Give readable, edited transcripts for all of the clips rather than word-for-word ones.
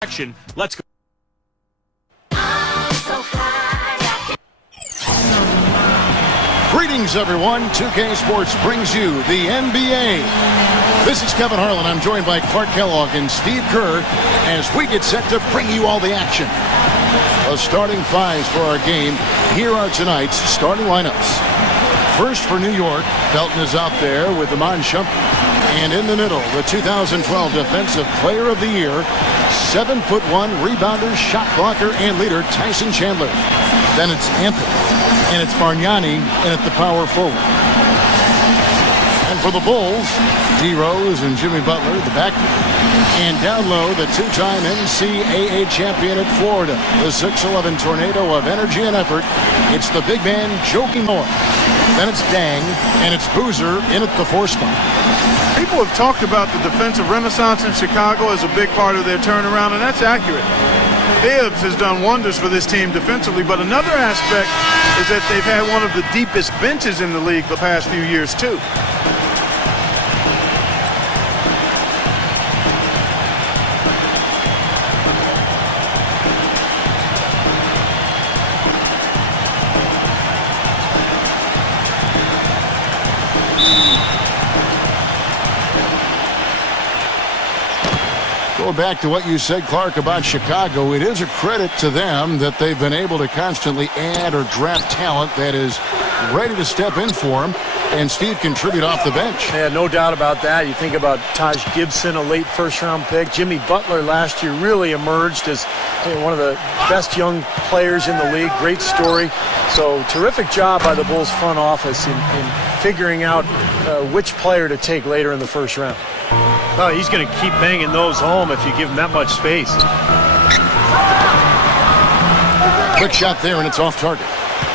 Action. Let's go. Greetings, everyone. 2K Sports brings you the NBA. This is Kevin Harlan. I'm joined by Clark Kellogg and Steve Kerr as we get set to bring you all the action. The starting fives for our game. Here are tonight's starting lineups. First for New York, Felton is out there with Iman Shumpert. And in the middle, the 2012 Defensive Player of the Year, 7'1" rebounder, shot blocker, and leader Tyson Chandler. Then it's Anthony, and it's Bargnani, and at the power forward. And for the Bulls, D. Rose and Jimmy Butler, the backcourt. And down low, the two-time NCAA champion at Florida, the 6'11" tornado of energy and effort. It's the big man, Joakim Noah. Then it's Dang, and it's Boozer in at the 4 spot. People have talked about the defensive renaissance in Chicago as a big part of their turnaround, and that's accurate. Bibbs has done wonders for this team defensively, but another aspect is that they've had one of the deepest benches in the league the past few years, too. Go back to what you said, Clark, about Chicago. It is a credit to them that they've been able to constantly add or draft talent that is ready to step in for them, and Steve contribute off the bench. Yeah, no doubt about that. You think about Taj Gibson, a late first-round pick. Jimmy Butler last year really emerged as one of the best young players in the league. Great story. So terrific job by the Bulls front office in figuring out which player to take later in the first round. Well, he's going to keep banging those home if you give him that much space. Quick shot there, and it's off target.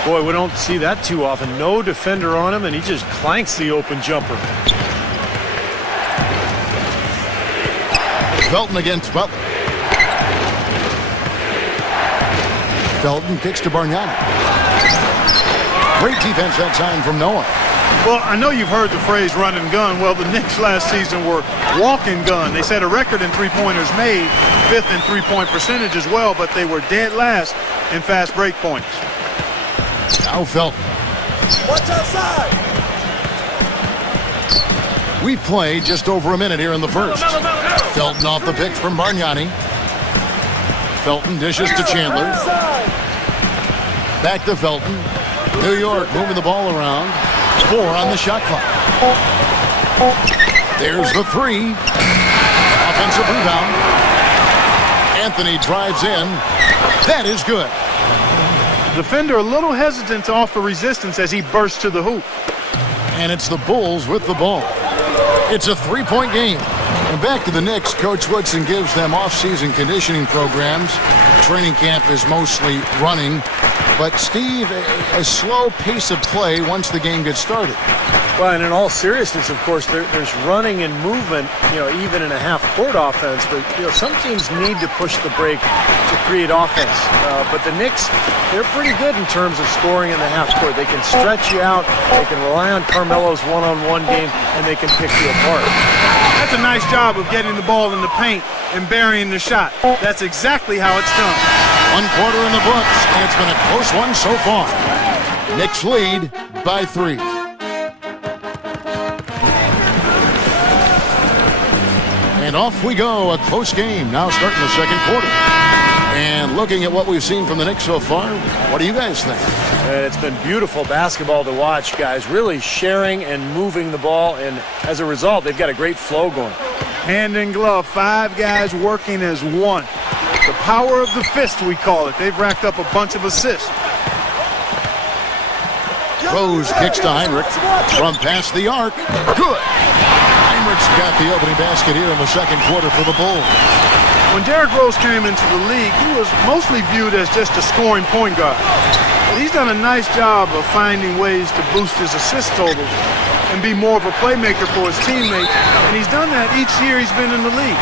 Boy, we don't see that too often. No defender on him, and he just clanks the open jumper. Felton against Butler. Felton kicks to Bargnani. Great defense that time from Noah. Well, I know you've heard the phrase run and gun. Well, the Knicks last season were walk and gun. They set a record in three-pointers made, 5th in three-point percentage as well, but they were dead last in fast break points. Now Felton. Watch outside. We play just over a minute here in the first. Felton off the pick from Bargnani. Felton dishes to Chandler. Back to Felton. New York moving the ball around. 4 on the shot clock. There's the 3. Offensive rebound. Anthony drives in. That is good. Defender a little hesitant to offer resistance as he bursts to the hoop. And it's the Bulls with the ball. It's a 3-point game. And back to the Knicks, Coach Woodson gives them off-season conditioning programs. Training camp is mostly running. But, Steve, a slow pace of play once the game gets started. Well, and in all seriousness, of course, there's running and movement, even in a half-court offense. But, some teams need to push the break to create offense. But the Knicks, they're pretty good in terms of scoring in the half-court. They can stretch you out. They can rely on Carmelo's one-on-one game, and they can pick you apart. That's a nice job of getting the ball in the paint and burying the shot. That's exactly how it's done. 1 quarter in the books, and it's been a close one so far. Knicks lead by 3. And off we go, a close game now starting the second quarter. And looking at what we've seen from the Knicks so far, what do you guys think? And it's been beautiful basketball to watch, guys. Really sharing and moving the ball, and as a result, they've got a great flow going. Hand in glove, 5 guys working as one. The power of the fist, we call it. They've racked up a bunch of assists. Rose kicks to Heinrich from past the arc. Good. Heinrich's got the opening basket here in the second quarter for the Bulls. When Derrick Rose came into the league, he was mostly viewed as just a scoring point guard. But he's done a nice job of finding ways to boost his assist totals and be more of a playmaker for his teammates. And he's done that each year he's been in the league.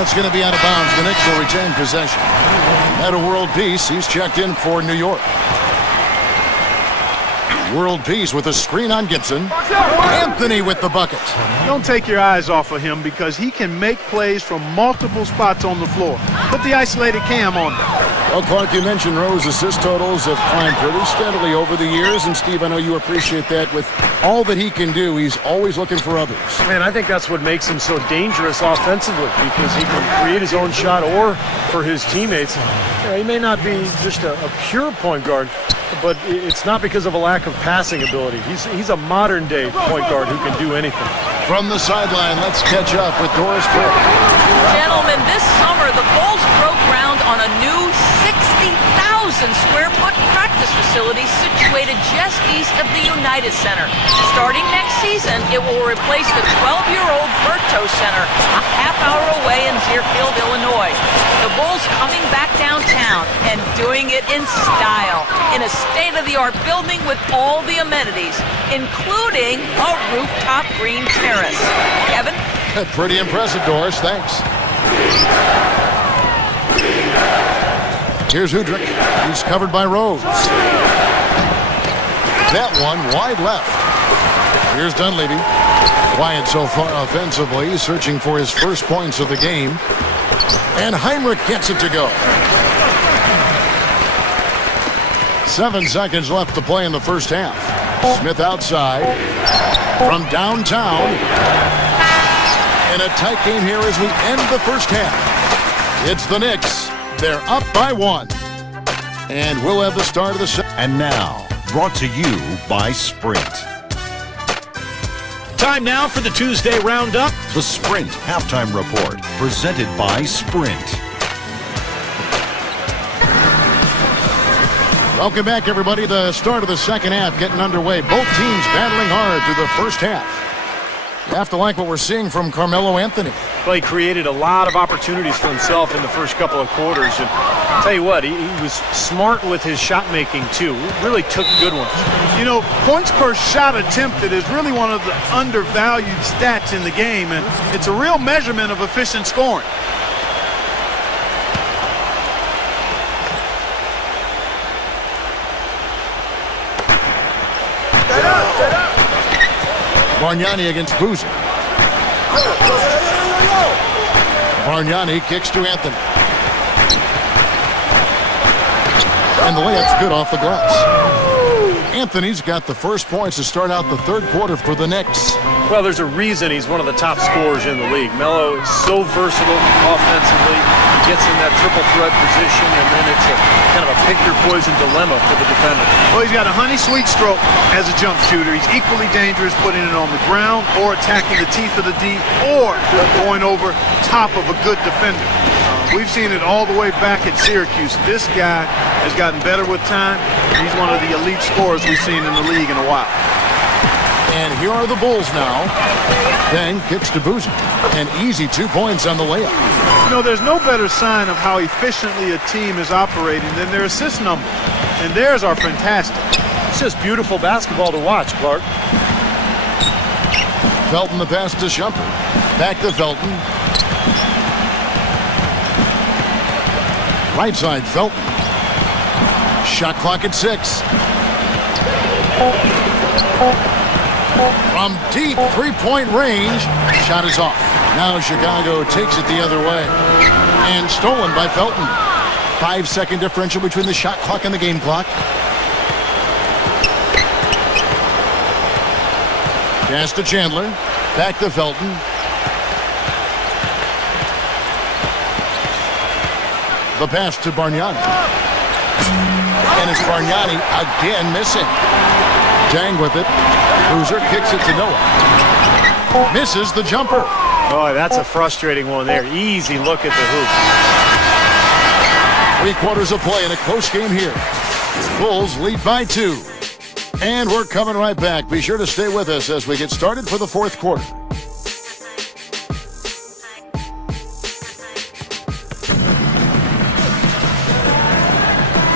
That's going to be out of bounds. The Knicks will retain possession. At a world peace, he's checked in for New York. World peace with a screen on Gibson. Anthony with the bucket. Don't take your eyes off of him because he can make plays from multiple spots on the floor. put the isolated cam on him. Well, Clark, you mentioned Rowe's assist totals have climbed pretty steadily over the years, and Steve, I know you appreciate that. With all that he can do, he's always looking for others. Man, I think that's what makes him so dangerous offensively, because he can create his own shot or for his teammates. You know, he may not be just a pure point guard, but it's not because of a lack of passing ability. He's a modern-day point guard who can do anything. From the sideline, let's catch up with Doris Burke. Gentlemen, this summer the Bulls broke ground on a new 60,000 square foot practice facility situated just east of the United Center. Starting next season, it will replace the 12-year-old Berto Center, a half-hour away in Deerfield, Illinois. The Bulls coming back downtown and doing it in style, in a state-of-the-art building with all the amenities, including a rooftop green terrace. Kevin? Pretty impressive, Doris. Thanks. Here's Hudrick. He's covered by Rose. That one wide left. Here's Dunleavy. Quiet so far offensively, searching for his first points of the game. And Heinrich gets it to go. 7 seconds left to play in the first half. Smith outside from downtown. And a tight game here as we end the first half. It's the Knicks. They're up by 1. And we'll have the start of the second. And now, brought to you by Sprint. Time now for the Tuesday Roundup. The Sprint Halftime Report, presented by Sprint. Welcome back, everybody. The start of the second half getting underway. Both teams battling hard through the first half. You have to like what we're seeing from Carmelo Anthony. Well, he created a lot of opportunities for himself in the first couple of quarters. And I'll tell you what, he was smart with his shot making, too. Really took good ones. You know, points per shot attempted is really one of the undervalued stats in the game, and it's a real measurement of efficient scoring. Bargnani against Boozer. Bargnani kicks to Anthony. And the layup's good off the glass. Anthony's got the first points to start out the third quarter for the Knicks. Well, there's a reason he's one of the top scorers in the league. Melo is so versatile offensively. He gets in that triple threat position, and then it's a kind of a pick-your-poison dilemma for the defender. Well, he's got a honey-sweet stroke as a jump shooter. He's equally dangerous putting it on the ground or attacking the teeth of the D or going over top of a good defender. We've seen it all the way back at Syracuse. This guy has gotten better with time. He's one of the elite scorers we've seen in the league in a while. And here are the Bulls now. Then kicks to Boozer. An easy 2 points on the layup. You know, there's no better sign of how efficiently a team is operating than their assist numbers. And theirs are fantastic. It's just beautiful basketball to watch, Clark. Felton the pass to Shumpert. Back to Felton. Right side, Felton. Shot clock at 6. From deep three-point range, shot is off. Now Chicago takes it the other way. And stolen by Felton. 5-second differential between the shot clock and the game clock. Pass to Chandler. Back to Felton. The pass to Bargnani. And it's Bargnani again missing. Dang with it. Boozer kicks it to Noah. Misses the jumper. Oh, that's a frustrating one there. Easy look at the hoop. 3 quarters of play in a close game here. Bulls lead by 2. And we're coming right back. Be sure to stay with us as we get started for the fourth quarter.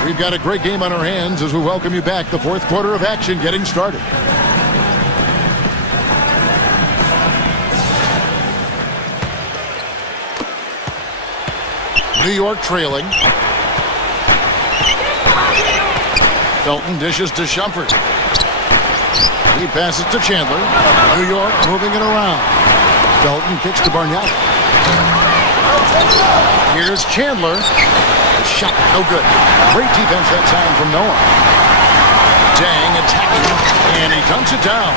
We've got a great game on our hands as we welcome you back. The fourth quarter of action getting started. New York trailing. Felton dishes to Shumpert. He passes to Chandler. New York moving it around. Felton kicks to Bargnani. Here's Here's Chandler. Shot, no good. Great defense that time from Noah. Dang attacking, and he dunks it down.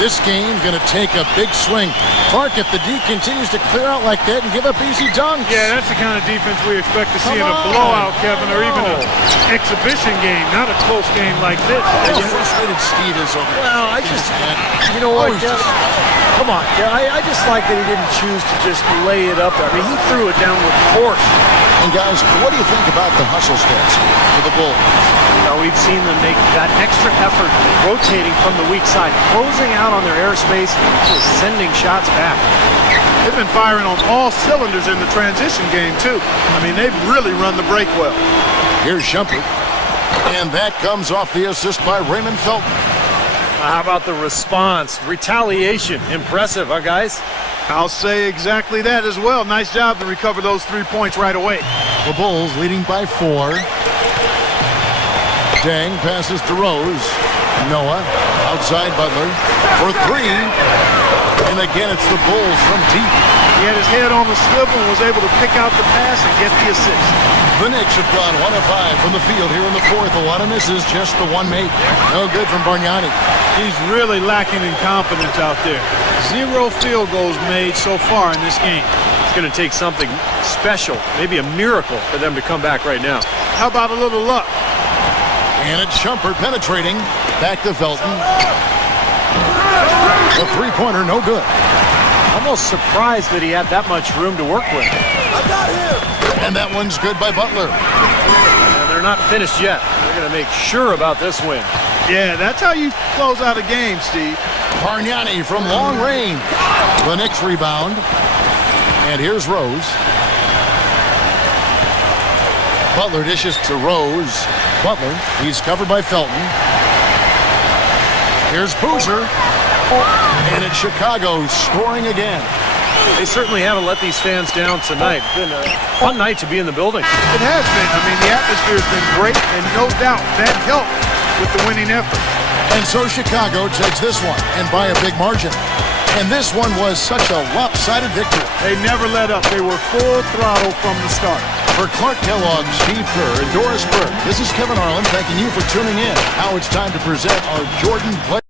This game going to take a big swing. Clark, if the D continues to clear out like that and give up easy dunks. Yeah, that's the kind of defense we expect to see in a blowout, Kevin, or even an exhibition game, not a close game like this. How frustrated Steve is over. Well, you know what, Kevin? Come on, yeah, I just like that he didn't choose to just lay it up there. I mean, he threw it down with force. And guys, what do you think about the hustle stats for the Bulls? Now, we've seen them make that extra effort rotating from the weak side, closing out on their airspace, just sending shots back. They've been firing on all cylinders in the transition game, too. I mean, they've really run the break well. Here's Shumpert. And that comes off the assist by Raymond Felton. How about the response? Retaliation. Impressive, huh, guys? I'll say exactly that as well. Nice job to recover those 3 points right away. The Bulls leading by 4. Dang passes to Rose. Noah outside Butler for 3. And again, it's the Bulls from deep. He had his head on the swivel and was able to pick out the pass and get the assist. The Knicks have gone 1 of 5 from the field here in the 4th. A lot of misses, just the one make. No good from Bargnani. He's really lacking in confidence out there. 0 field goals made so far in this game. It's going to take something special, maybe a miracle for them to come back right now. How about a little luck? And it's Shumpert penetrating. Back to Felton. The three-pointer, no good. Almost surprised that he had that much room to work with. I got him. And that one's good by Butler. And they're not finished yet. They're going to make sure about this win. Yeah, that's how you close out a game, Steve. Bargnani from long range. The Knicks rebound. And here's Rose. Butler dishes to Rose. Butler, he's covered by Felton. Here's Boozer. And it's Chicago scoring again. They certainly haven't let these fans down tonight. It's been a fun night to be in the building. It has been. I mean, the atmosphere's been great, and no doubt that helped with the winning effort. And so Chicago takes this one, and by a big margin. And this one was such a lopsided victory. They never let up. They were full throttle from the start. For Clark Kellogg, Steve Kerr, and Doris Burke, this is Kevin Harlan thanking you for tuning in. Now it's time to present our Jordan Play.